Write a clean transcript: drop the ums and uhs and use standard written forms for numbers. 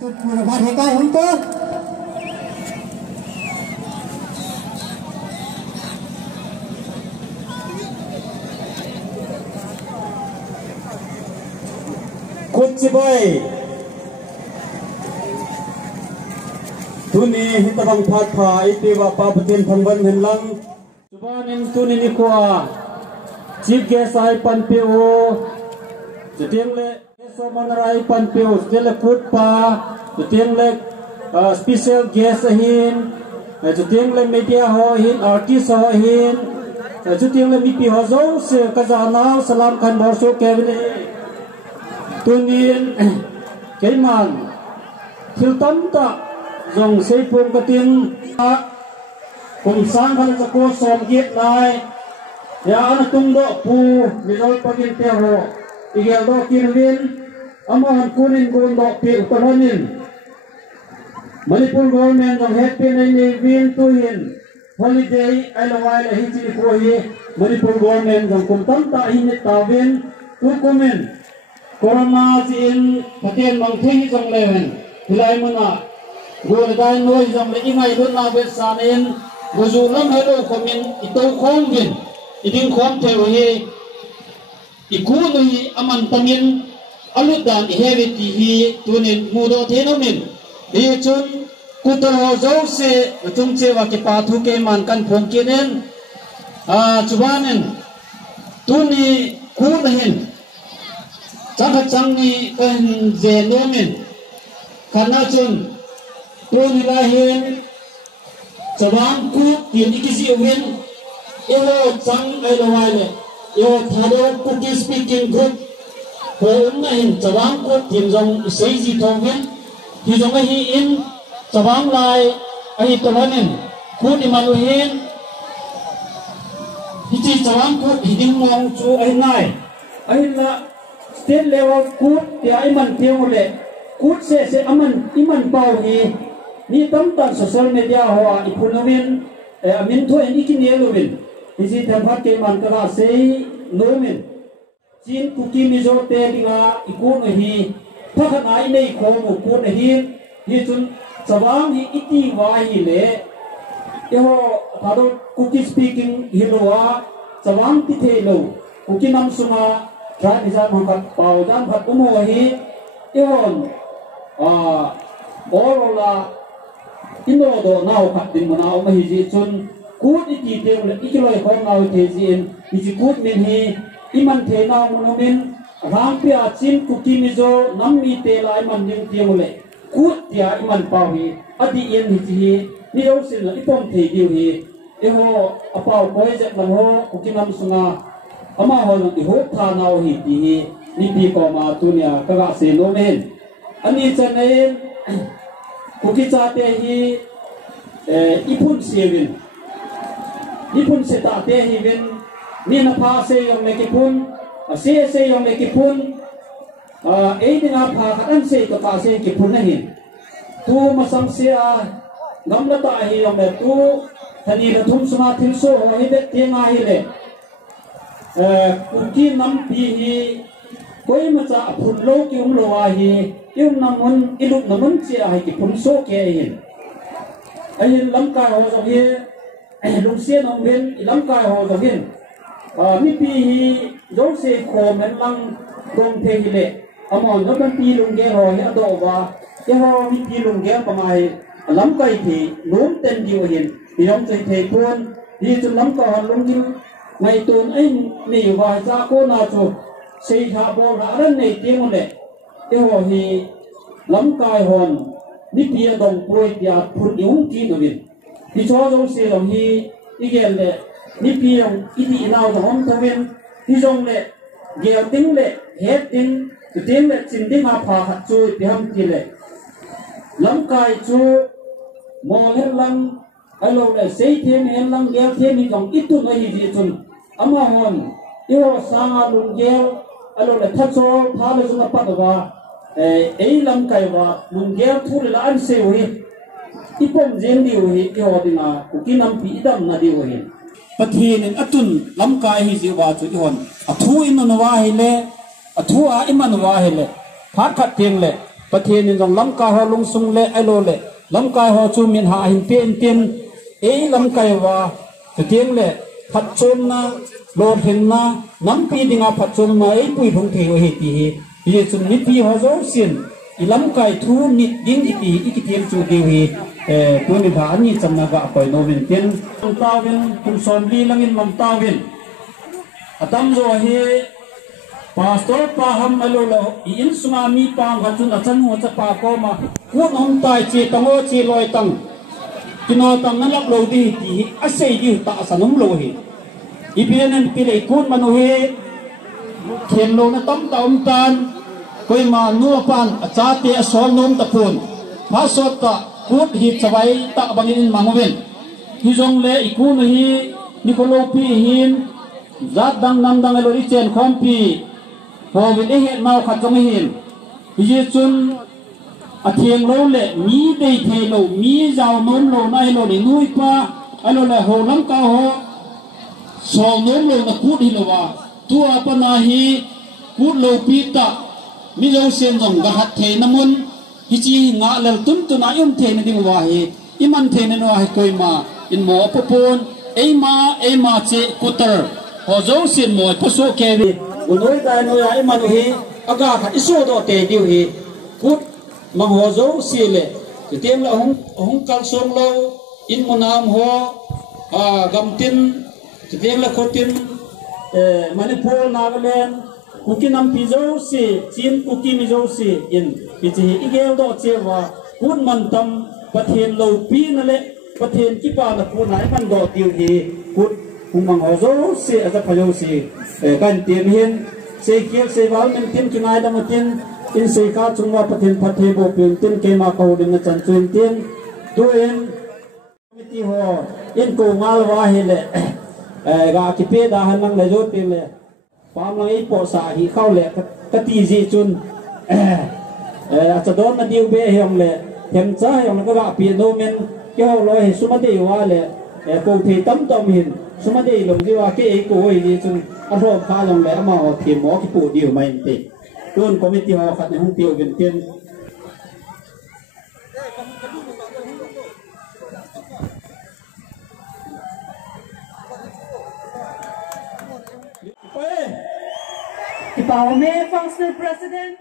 Tôi vừa phát hiện cái không tốt. Cút chi boy. Tuni hita bang phat pha ipi wa pa putin thangban hin lang. Subanin tuni ni kwa. Chief guest ai pan peo. Setiang le so manarai pan peo. Setiang le kut pa. Setiang le special guest hin. Setiang le media ho hin, artist ho hin. Setiang le mipi ho zo se kazana salam khan borso kevin. Tunin cái màn thiếu tấm ta dòng xây phương cái tiếng cùng sáng văn cho cô xóm kiết lại ya nó tung độ phù vì rồi có kiên tiêu hồ thì giờ đó kiên viên âm hồn cunin cuốn độ tiêu của nó nín Manipur government dòng happy này viên tu hiền holiday ai là ai là hình gì của hi Manipur government dòng cùng tấm ta hình tạo viên tu comment Corona in Patien Mangthi jong leven hilai mana gur dai noi jong le ingai lut na bet sanin guzu lam hello komin ito khom gin iding khom the hi ikunui aman tamin aludan heviti hi tunin mudo thenomin hi chun kutro zo se chung che wa ke pa thu ke man kan phom kinen chubanen tuni kun hin Jangan canggih penjenumin karena cun tuh lahin sebangku yang dikisi win itu cang elawale itu thado cookie speaking group lahin sebangku tim jong seiji thongin di jong in sebang lai ahi tolanin ku di maluhin hiji sebangku hiding mong cu ahi nai ahi la state level cút thì ai mình tiêu lệ cút sẽ aman iman bao ni tấm tận social media hoa economin min thôi anh ikin yelo min thì gì tham phát cái man cả sẽ nối min chín cookie mizo te dinga ikun hi thắc ai này khó một cút hi chun sabang hi iti vai lệ yo thado cookie speaking hiloa sabang ti the lo cookie nam sunga Ra bisa mangkat paudan pat umuhi ion orola inodo nau kat din mana umahi ji chun kut iti te ule ikiloi khom nau te jin iji kut min hi iman the nau monomin rampia chin kuki mizo nammi te lai man ding te ule kut dia iman pawi adi yen hi ji ni ro sin la ipom the diu hi eho apau koi jat lam ho kuki nam sunga ama hol di hop tha nau hi ti ni pi ko ma tunia ka ga se no men ani chane kuki cha te hi ipun sevin ipun se ta te hi ven ni na pha se yong me ki pun se yong me ki pun e dinga pha khan se to pa se ki pun na hin tu masam se a ngam la ta hi yong me tu thani na thum suma thil so ho hi be te nga hi le kuki nam pi hi koi ma cha phun lo ki lo wa hi yum namun ilut namun che ai ki phun so ke hin ai lam ka ho so hi lung se nong ben lam ka ho so hin mi pi hi do se kho men lang dong the hi le amon no ban pi lung ge ho hi do wa ke ho mi pi lung ge pa mai lam kai thi lum ten di hin yong chei the pun hi chu lam ka lung ki ngày tuần anh nỉ vài cha cô nào chụp xây tháp bộ ra đến này tiếng một lệ yêu hồ thì lắm cài hòn nít bia đồng bôi bia phun yếu chi nữa biết thì cho trong xe đồng hi đi ghen lệ nít bia đồng ít đi nào trong hôm thâu viên thì trong lệ gel tiếng lệ hết tiếng từ tiếng lệ xin tiếng mà phá hạt chui thì ham chi lệ lắm cài chu mò hết lăng ai lâu lệ xây thêm hết lăng gel thêm thì trong ít tuần ấy gì chun ama hon yêu sang lung gel alo le thatso thale zuna patwa ei lam kai wa lung gel thu le an se wi ipom jen di wi ke odina ukinam pi idam na di wi pathin atun lam kai hi jiwa chu hon athu in no wa hi le athu a iman wa hi le phat khat teng le ประเทศนึงต้องลำกายหอลงซุงเละไอโลเละลำกายหอจูมินหาหินเปียนเตียนลำกายว่าจะเตียงเละพัดชนนะโลดเห็นนะน้ำปีดิงาพัดชนมาปุยพงเทวเหตุเหตุจุนมิตรหอโจเสียนลำกายทูนิดยิ่งอีกเตียงจูเดียวตัวนิทานนี้จำนักไปโนวินเตียนลำตาวินคุณสมลีลังอินลำตาวินอาตมโจเฮpastor paham alolo in sungami pang hachun achan ho cha pa ko ma kun hom tai chi tango chi loi tang kino tang nalak lo di ti asei di ta sanum lo hi ibianan pile kun manu he khen lo na tam taum tan koi ma nu pan acha te asol nom ta phun ma sot ta kut hi chawai ta bangin mangwen hi jong le ikun hi nikolo pi hin zat dang nam dang lo ri chen khom piพอวินเห็นมาขัดก็ไม่เห็นยิ่งจนอาเทียงโลเละมีได้เทโลมีเจ้าโน้มโลนายโลนี่นุ้ยป้าไอโลเละโหน้ำกาโหสองโน้มโลนะพูดหิโลว่าตัวปนาฮีพูดโลปีตะมิโลเซนจงกระหัดเทน้ำมันฮิจีงาเลลตุ้มตุนอายุมเทนดิ่งว่าฮีอิมันเทนว่าฮีคอยมาอินหมอปะปนเอมาเจกุตร์พอเจ้าเสียนหมอพระโสเกวีอุนอยได้นอยไอ้มันฮีอากาศอิสุโดเตดิวฮีพุทมังหัวโจสีเลจะเตรียมละหงกัลซงโลอินมุนามหัวกำตินจะเตรียมละโคตินมณิพูร์นากาแลนด์คุกินัมพิโจสีจีนคุกิมิโจสีอินพิจิอีเกลโดเจว่าพุทมันทำประเทศโลปีนั่นแหละประเทศที่ป่าละพูไหนมันโดดิวฮีพุทมังหัวโจสีอาจจะพยโจสีกันเตรียมเห็นเสกเกียร์เสวามันเตรียมกินอะไรมันเตรียมอินเสกาจุงว่าประเทศพัทเทโบเปลี่ยนเตรียมเกมาเขาเดินจันทร์จุนเตรียมตัวเองมิติหัวอินกูงาลวาเฮเลกาคิเปดาหันนังเลยโจทย์เต็มเลยปามลังอีปอสาหีเข้าเลยกตีจีจุนอาจจะโดนมาดิวเบะเฮงเลยเห็นใจเฮงแล้วก็กาเปียโนเมนเกี่ยวลอยสุมาเดียวว่าเลยกูเทตั้มต้มหินสมัยเดียวลงที่ว่าเกี่ยกูไอ้นี่จนอารมณ์พาลงแล้วมาเอาทีมหมอที่ปูดีอยู่ไม่ติดต้นคอมมิตี้หอขัดในห้องเตียวเป็นเตียนIf our Mayor Functional President